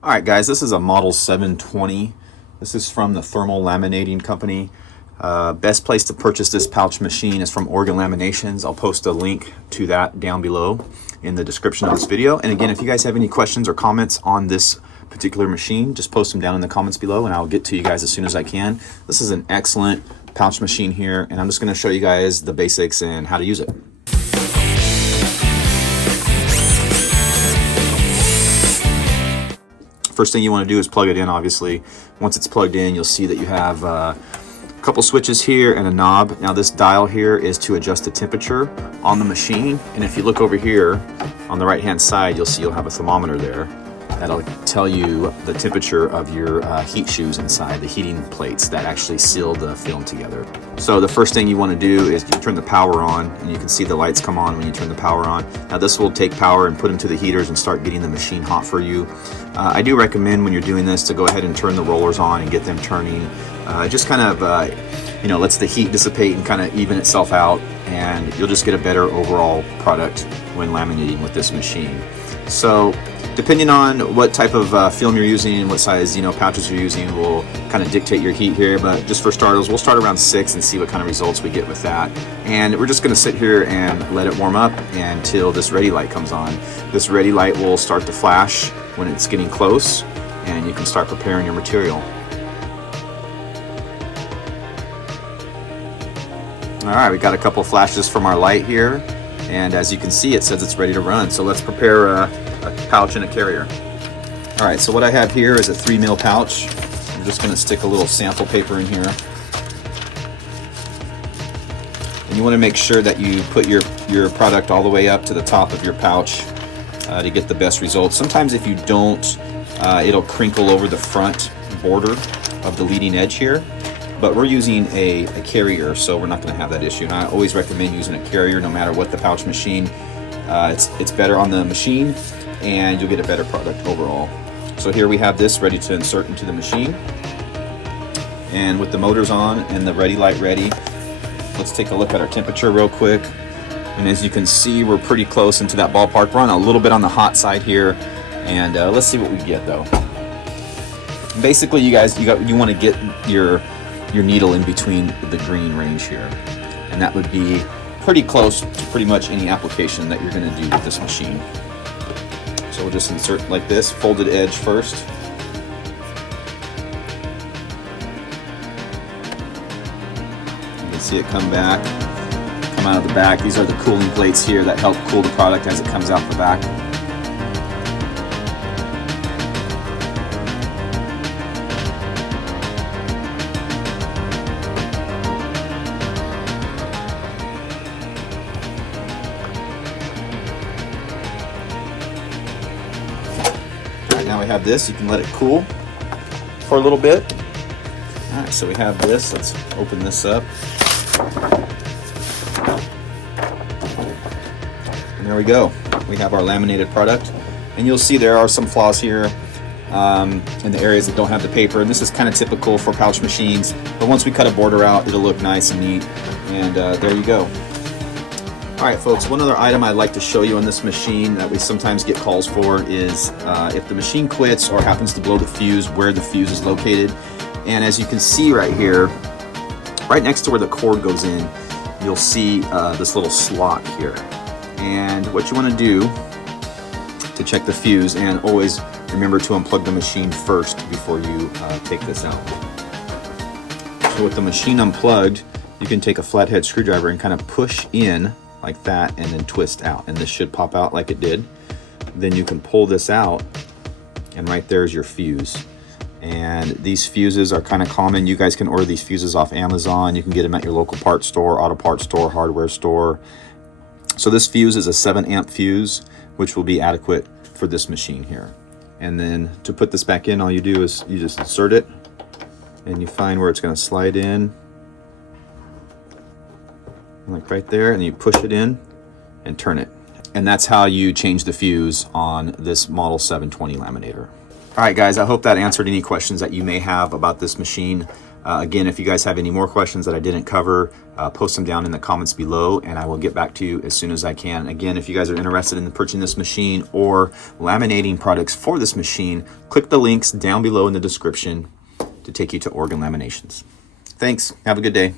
All right, guys, this is a Model 720. This is from the Thermal Laminating Company. Best place to purchase this pouch machine is from Oregon Laminations. I'll post a link to that down below in the description of this video. And again, if you guys have any questions or comments on this particular machine, just post them down in the comments below and I'll get to you guys as soon as I can. This is an excellent pouch machine here, and I'm just going to show you guys the basics and how to use it. First thing you want to do is plug it in, obviously. Once it's plugged in, you'll see that you have a couple switches here and a knob. Now this dial here is to adjust the temperature on the machine. And if you look over here on the right hand side, you'll see you'll have a thermometer there. That'll tell you the temperature of your heat shoes inside, the heating plates that actually seal the film together. So the first thing you want to do is you turn the power on, and you can see the lights come on when you turn the power on. Now this will take power and put them to the heaters and start getting the machine hot for you. I do recommend when you're doing this to go ahead and turn the rollers on and get them turning. Just kind of lets the heat dissipate and kind of even itself out, and you'll just get a better overall product when laminating with this machine. So depending on what type of film you're using and what size pouches you're using will kind of dictate your heat here, but just for starters, we'll start around 6 and see what kind of results we get with that. And we're just going to sit here and let it warm up until this ready light comes on. This ready light will start to flash when it's getting close, and you can start preparing your material. All right, we got a couple flashes from our light here, and as you can see, it says it's ready to run. So let's prepare a pouch and a carrier. All right, so what I have here is a 3 mil pouch. I'm just going to stick a little sample paper in here. And you want to make sure that you put your product all the way up to the top of your pouch to get the best results. Sometimes if you don't, it'll crinkle over the front border of the leading edge here. But we're using a carrier, so we're not going to have that issue. And I always recommend using a carrier no matter what the pouch machine. It's better on the machine, and you'll get a better product overall. So here we have this ready to insert into the machine. And with the motors on and the ready light ready, let's take a look at our temperature real quick. And as you can see, we're pretty close into that ballpark. We're on a little bit on the hot side here, and let's see what we get though. Basically, you want to get your needle in between the green range here, and that would be pretty close to pretty much any application that you're going to do with this machine. So we'll just insert like this, folded edge first. You can see it come out of the back. These are the cooling plates here that help cool the product as it comes out the back. Now we have this, you can let it cool for a little bit. All right, so we have this. Let's open this up. And there we go. We have our laminated product. And you'll see there are some flaws here in the areas that don't have the paper. And this is kind of typical for pouch machines. But once we cut a border out, it'll look nice and neat. And there you go. All right, folks, one other item I'd like to show you on this machine that we sometimes get calls for is if the machine quits or happens to blow the fuse, where the fuse is located. And as you can see right here, right next to where the cord goes in, you'll see this little slot here. And what you want to do to check the fuse, and always remember to unplug the machine first before you take this out. So with the machine unplugged, you can take a flathead screwdriver and kind of push in like that and then twist out, and this should pop out like it did. Then you can pull this out, and right there's your fuse. And these fuses are kind of common. You guys can order these fuses off Amazon. You can get them at your local parts store, auto parts store, hardware store. So this fuse is a 7 amp fuse, which will be adequate for this machine here. And then to put this back in, all you do is you just insert it, and you find where it's going to slide in, like right there, and you push it in and turn it. And that's how you change the fuse on this Model 720 laminator. All right, guys, I hope that answered any questions that you may have about this machine. Again, if you guys have any more questions that I didn't cover, post them down in the comments below and I will get back to you as soon as I can. Again, if you guys are interested in purchasing this machine or laminating products for this machine, click the links down below in the description to take you to Oregon Laminations. Thanks. Have a good day.